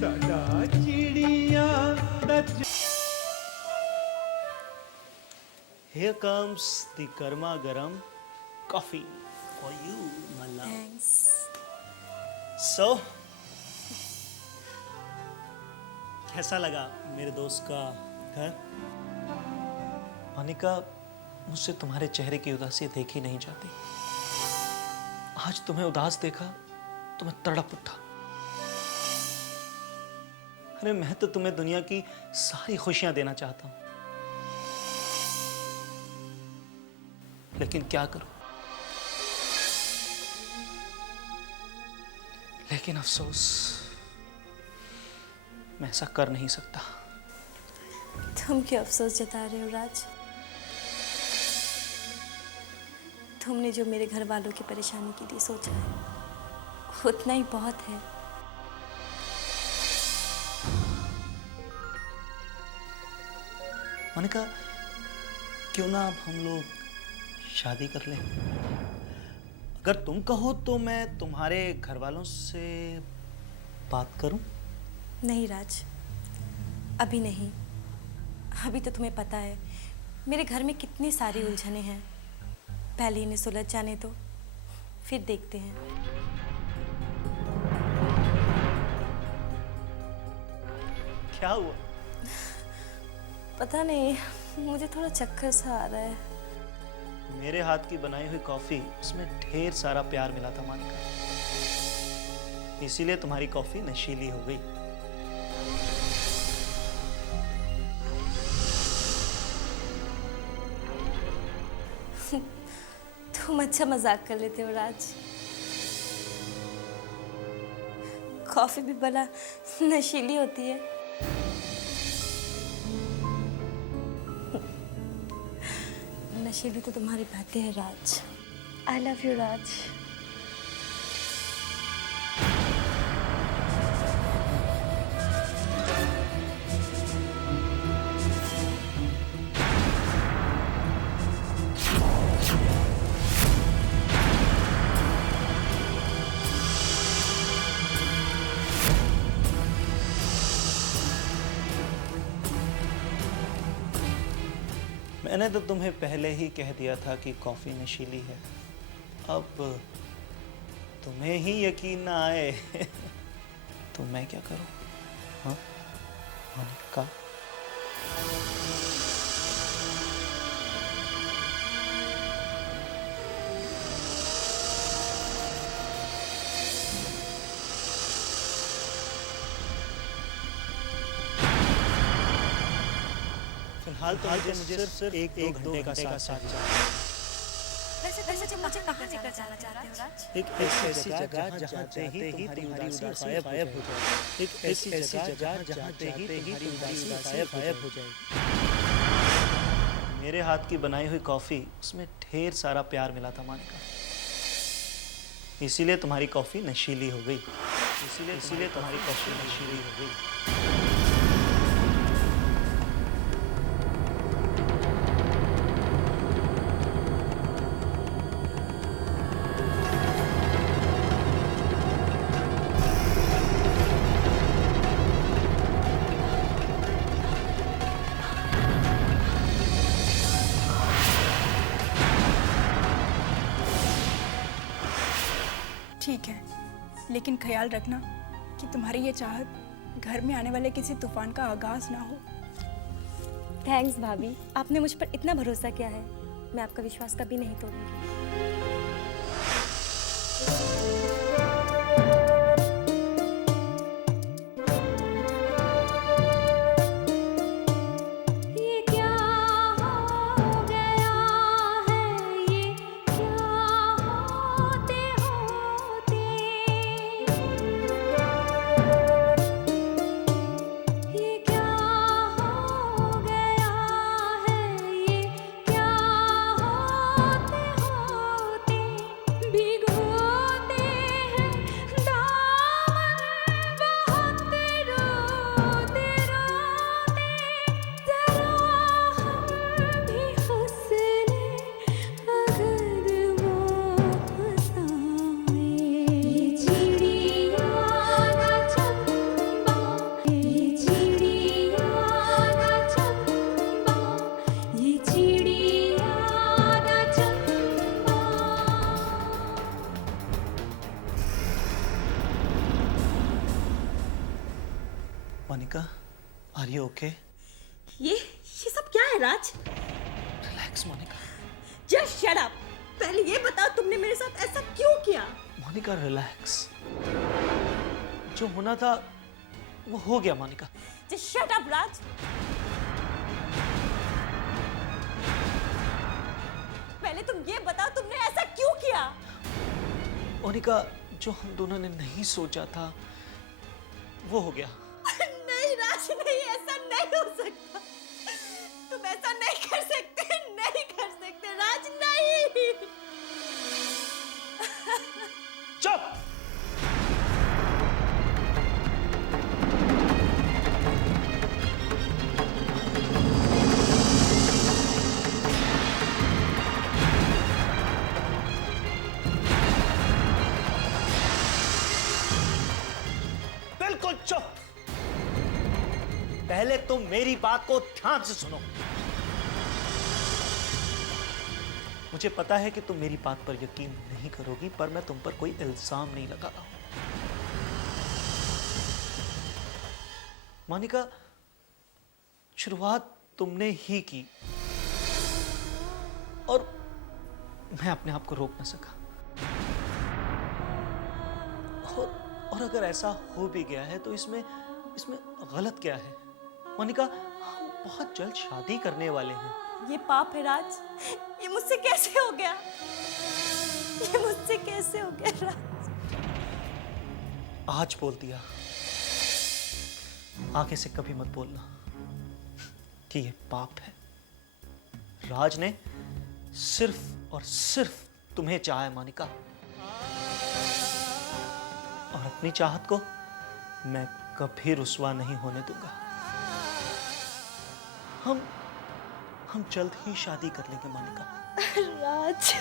ਸਾਡਾ ਚਿੜੀਆਂ ਦਾ Here comes the garma garam coffee for you, my love. Thanks. So, कैसा लगा मेरे दोस्त का घर? मोनिका, मुझसे तुम्हारे चेहरे की उदासी देखी नहीं जाती। आज तुम्हें उदास देखा तो मैं तड़प उठा। अरे मैं तो तुम्हें दुनिया की सारी खुशियां देना चाहता हूं, लेकिन क्या करूं? लेकिन अफसोस, मैं ऐसा कर नहीं सकता। तुम क्यों अफसोस जता रहे हो राज? तुमने जो मेरे घर वालों की परेशानी के लिए सोचा है उतना ही बहुत है। मोनिका, क्यों ना अब हम लोग शादी कर लें? अगर तुम कहो तो मैं तुम्हारे घर वालों से बात करूं? नहीं राज, अभी नहीं। अभी तो तुम्हें पता है मेरे घर में कितनी सारी उलझनें हैं। पहले इन्हें सुलझ जाने दो, फिर देखते हैं। क्या हुआ? पता नहीं, मुझे थोड़ा चक्कर सा आ रहा है। मेरे हाथ की बनाई हुई कॉफी, उसमें ढेर सारा प्यार मिला था मोनिका, इसीलिए तुम्हारी कॉफी नशीली हो गई। तुम अच्छा मजाक कर लेते हो राज। कॉफी भी भला नशीली होती है? नशीली तो तुम्हारी बातें हैं राज। आई लव यू राज। मैंने तो तुम्हें पहले ही कह दिया था कि कॉफी नशीली है। अब तुम्हें ही यकीन ना आए तो मैं क्या करूं? हाँ मोनिका, फिलहाल तो मुझे सिर्फ एक दो घंटे का साथ चाहिए। वैसे तुम मुझे कहाँ लेकर जाना चाहते हो राज? एक ऐसी जगह जहाँ चाहते ही तुम्हारी उदासी गायब हो जाए। एक ऐसी जगह जहाँ चाहते ही तुम्हारी उदासी गायब हो जाए। मेरे हाथ की बनाई हुई कॉफी, उसमें ढेर सारा प्यार मिला था मोनिका, इसीलिए तुम्हारी कॉफी नशीली हो गई। इसीलिए तुम्हारी कॉफी नशीली हो गई। ठीक है, लेकिन ख्याल रखना कि तुम्हारी ये चाहत घर में आने वाले किसी तूफान का आगाज ना हो। थैंक्स भाभी, आपने मुझ पर इतना भरोसा किया है। मैं आपका विश्वास कभी नहीं तोड़ूंगी। Monika, are you okay? ये सब क्या है Raj? Relax Monika. Just shut up. पहले ये बताओ तुमने मेरे साथ ऐसा क्यों किया? मोनिका रिलैक्स। जो होना था वो हो गया Monika. Just shut up Raj. पहले तुम ये बताओ तुमने ऐसा क्यों किया? मोनिका, जो हम दोनों ने नहीं सोचा था वो हो गया। नहीं राज, नहीं, ऐसा नहीं हो सकता। तुम ऐसा नहीं कर सकते, नहीं कर सकते राज, नहीं। चुप! बिल्कुल चुप! पहले तुम मेरी बात को ध्यान से सुनो। मुझे पता है कि तुम मेरी बात पर यकीन नहीं करोगी, पर मैं तुम पर कोई इल्जाम नहीं लगा रहा हूं। मोनिका, शुरुआत तुमने ही की और मैं अपने आप को रोक न सका। और अगर ऐसा हो भी गया है तो इसमें गलत क्या है? मोनिका, हम बहुत जल्द शादी करने वाले हैं। ये पाप है राज। ये मुझसे कैसे हो गया? ये मुझसे कैसे हो गया राज? आज बोल दिया, आगे से कभी मत बोलना कि ये पाप है। राज ने सिर्फ और सिर्फ तुम्हें चाहा है मोनिका, और अपनी चाहत को मैं कभी रुस्वा नहीं होने दूंगा। हम जल्द ही शादी कर लेंगे मोनिका। राज,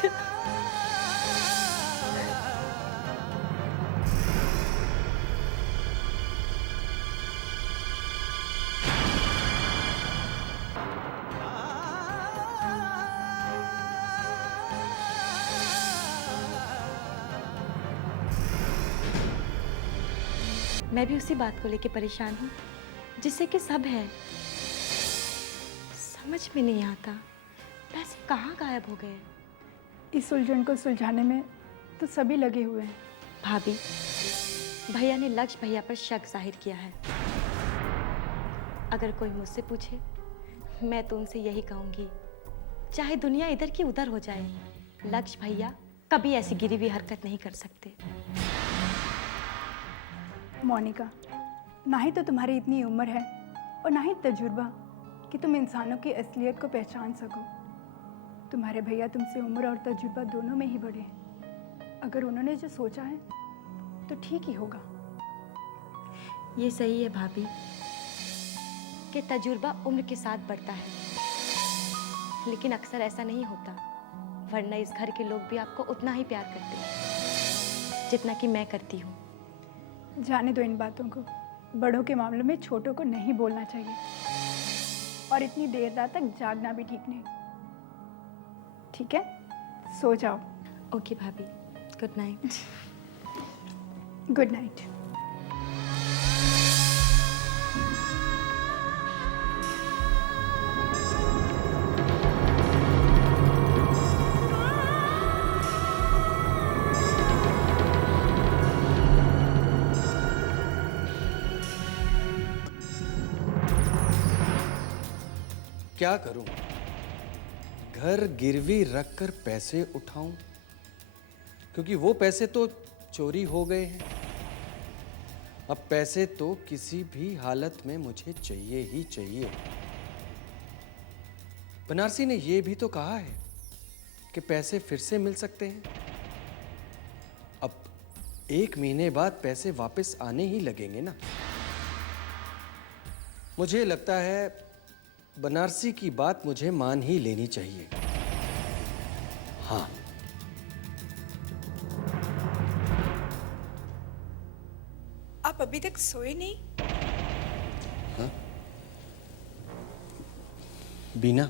मैं भी उसी बात को लेके परेशान हूँ जिससे कि सब है। समझ में नहीं आता पैसे कहाँ गायब हो गए। इस उलझन को सुलझाने में तो सभी लगे हुए हैं। भाभी, भैया ने लक्ष्य भैया पर शक जाहिर किया है। अगर कोई मुझसे पूछे मैं तो उनसे यही कहूँगी, चाहे दुनिया इधर की उधर हो जाए, लक्ष्य भैया कभी ऐसी गिरी हुई हरकत नहीं कर सकते। मोनिका, ना ही तो तुम्हारी इतनी उम्र है और ना ही तजुर्बा कि तुम इंसानों की असलियत को पहचान सको। तुम्हारे भैया तुमसे उम्र और तजुर्बा दोनों में ही बड़े हैं। अगर उन्होंने जो सोचा है तो ठीक ही होगा। ये सही है भाभी कि तजुर्बा उम्र के साथ बढ़ता है, लेकिन अक्सर ऐसा नहीं होता, वरना इस घर के लोग भी आपको उतना ही प्यार करते हैं जितना कि मैं करती हूँ। जाने दो इन बातों को। बड़ों के मामलों में छोटों को नहीं बोलना चाहिए, और इतनी देर रात तक जागना भी ठीक नहीं। ठीक है, सो जाओ। ओके भाभी, गुड नाइट। Good night. क्या करूं? घर गिरवी रखकर पैसे उठाऊं, क्योंकि वो पैसे तो चोरी हो गए हैं। अब पैसे तो किसी भी हालत में मुझे चाहिए ही चाहिए। बनारसी ने ये भी तो कहा है कि पैसे फिर से मिल सकते हैं। अब 1 महीने बाद पैसे वापस आने ही लगेंगे ना। मुझे लगता है बनारसी की बात मुझे मान ही लेनी चाहिए। हाँ, आप अभी तक सोए नहीं? हाँ? बीना,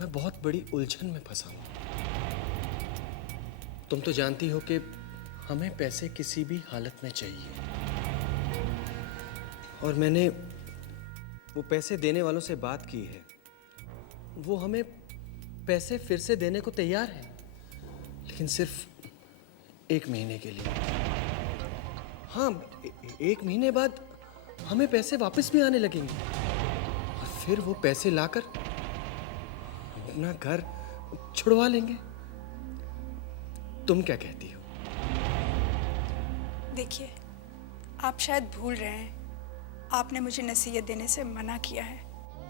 मैं बहुत बड़ी उलझन में फंसा हूं। तुम तो जानती हो कि हमें पैसे किसी भी हालत में चाहिए। और मैंने वो पैसे देने वालों से बात की है। वो हमें पैसे फिर से देने को तैयार है, लेकिन सिर्फ 1 महीने के लिए। हाँ, 1 महीने बाद हमें पैसे वापस भी आने लगेंगे और फिर वो पैसे लाकर अपना घर छुड़वा लेंगे। तुम क्या कहती हो? देखिए, आप शायद भूल रहे हैं, आपने मुझे नसीहत देने से मना किया है।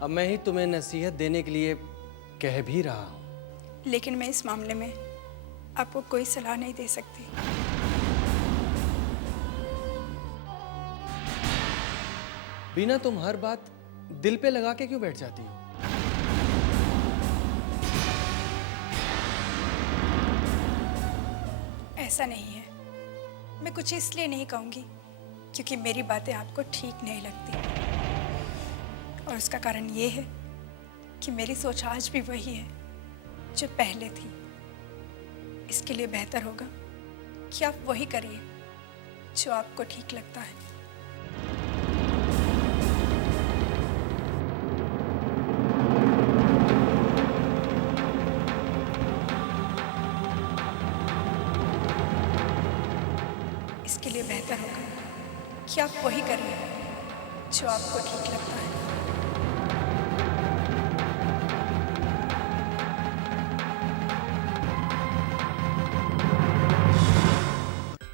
अब मैं ही तुम्हें नसीहत देने के लिए कह भी रहा हूँ। लेकिन मैं इस मामले में आपको कोई सलाह नहीं दे सकती। बीना, तुम हर बात दिल पे लगा के क्यों बैठ जाती हो? ऐसा नहीं है। मैं कुछ इसलिए नहीं कहूँगी क्योंकि मेरी बातें आपको ठीक नहीं लगती, और उसका कारण ये है कि मेरी सोच आज भी वही है जो पहले थी। इसके लिए बेहतर होगा कि आप वही करिए जो आपको ठीक लगता है। इसके लिए बेहतर होगा कि आप वही करिए जो आपको ठीक लगता है।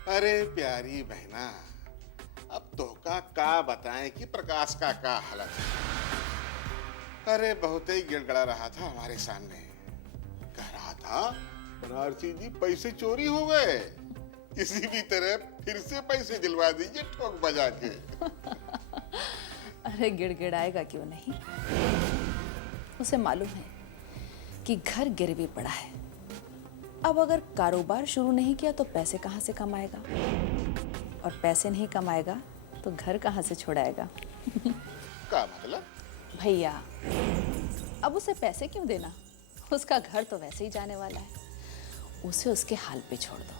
अरे प्यारी बहना, अब तो का बताएं कि प्रकाश का हालत है। अरे बहुत ही गिड़गड़ा रहा था हमारे सामने, कह रहा था बनारसी जी पैसे चोरी हो गए, किसी भी तरह फिर से पैसे दिलवा दीजिए ठोक बजा के। अरे गिड़गिड़ाएगा क्यों नहीं, उसे मालूम है कि घर गिरवी पड़ा है। अब अगर कारोबार शुरू नहीं किया तो पैसे कहाँ से कमाएगा, और पैसे नहीं कमाएगा तो घर कहाँ से छुड़ाएगा। का मतलब? भैया, अब उसे पैसे क्यों देना, उसका घर तो वैसे ही जाने वाला है, उसे उसके हाल पे छोड़ दो।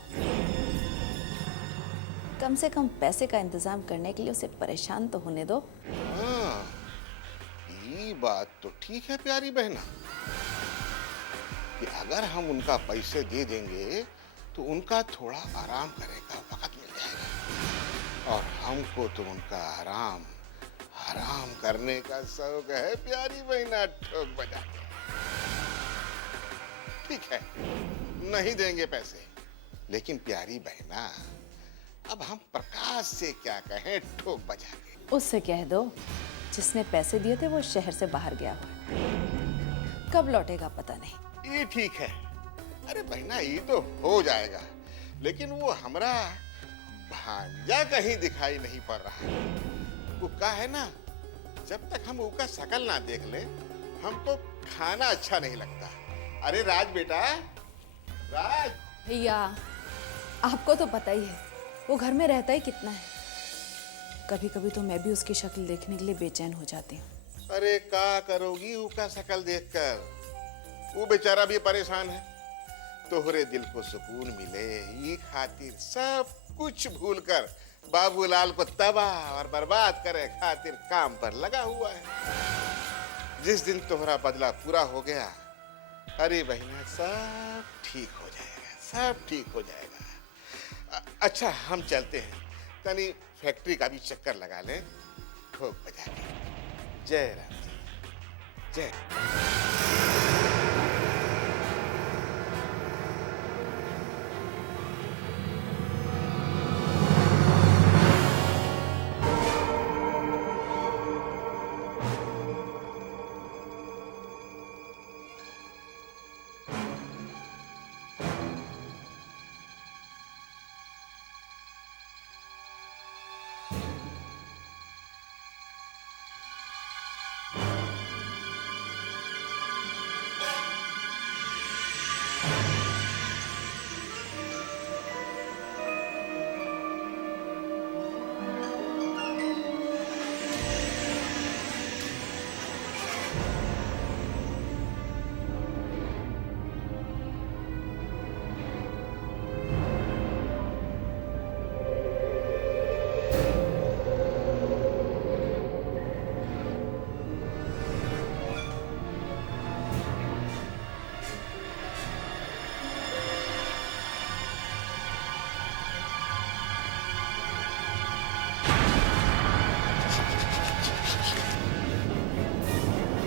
कम से कम पैसे का इंतजाम करने के लिए उसे परेशान तो होने दो। हाँ, ये बात तो ठीक है प्यारी बहना, कि अगर हम उनका पैसे दे देंगे तो उनका थोड़ा आराम करने का वक्त मिल जाएगा, और हमको तो उनका आराम करने का शौक है प्यारी बहना ठोक बजा के। ठीक है, नहीं देंगे पैसे, लेकिन प्यारी बहना अब हम प्रकाश से क्या कहें ठोक बजा के? उससे कह दो जिसने पैसे दिए थे वो शहर से बाहर गया हुआ, कब लौटेगा पता नहीं। ये ठीक है। अरे बहना, ये तो हो जाएगा, लेकिन वो हमरा भांजा कहीं दिखाई नहीं पड़ रहा। वो का है ना, जब तक हम उसका शकल ना देख ले हमको खाना अच्छा नहीं लगता। अरे राज बेटा, राज। भैया, आपको तो पता ही है वो घर में रहता ही कितना है। कभी कभी तो मैं भी उसकी शक्ल देखने के लिए बेचैन हो जाती हूँ। अरे का करोगी उसका शकल देखकर, वो बेचारा भी परेशान है। तोहरे दिल को सुकून मिले ये खातिर सब कुछ भूलकर बाबूलाल को तबाह और बर्बाद करे खातिर काम पर लगा हुआ है। जिस दिन तोहरा बदला पूरा हो गया, अरे बहना सब ठीक हो जाएगा, सब ठीक हो जाएगा। अच्छा, हम चलते हैं, तनी फैक्ट्री का भी चक्कर लगा लें ठोक बजा के। जय राम जी, जय।